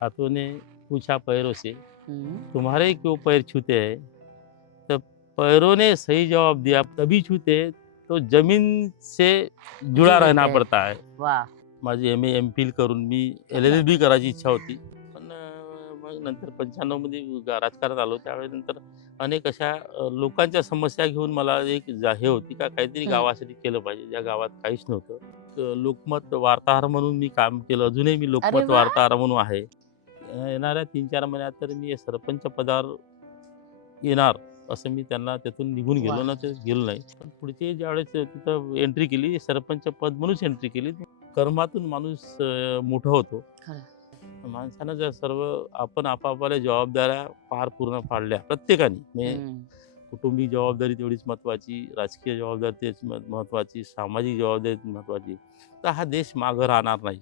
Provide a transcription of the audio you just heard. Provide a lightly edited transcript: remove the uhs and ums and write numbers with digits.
हाथों ने पूछा पैरों से, हम्म, तुम्हारे क्यों पैर छूते हैं? तब पैरों ने सही जवाब दिया, तभी छूते हैं, तो जमीन से जुड़ा जुड़े रहना थे. पड़ता है. वा. माझी एम ए एम फिल करून मी LLB करायची इच्छा होती. पण मग नंतर 95 मध्ये राजकारणात आलो. त्यावेळी नंतर अनेक अशा लोकांच्या समस्या घेऊन मला एक हे होती का काहीतरी हम्म, गावासाठी केलं पाहिजे. ज्या गावात काहीच नव्हतं. लोकमत वार्ताहर म्हणून मी काम केलं. अजूनही मी अरे लोकमत वा. वार्ताहर म्हणून आहे. येणाऱ्या 3-4 महिन्यात तर मी सरपंच पदावर येणार, असं मी त्यांना त्यातून निघून वा. गेलो ना, ते गेलो नाही. पण पुढचे ज्यावेळेस तिथं एंट्री केली, सरपंच पद म्हणूनच एंट्री केली. कर्मातून माणूस मोठा होतो. खरं. माणसानं जर सर्व आपण आपापल्या जबाबदाऱ्या पूर्ण पाडल्या प्रत्येकाने, म्हणजे हम्म, कुटुंबिक जबाबदारी तेवढीच महत्त्वाची, राजकीय जबाबदारी तेच महत्त्वाची, सामाजिक जबाबदारी महत्त्वाची, तर हा देश मागं राहणार नाही.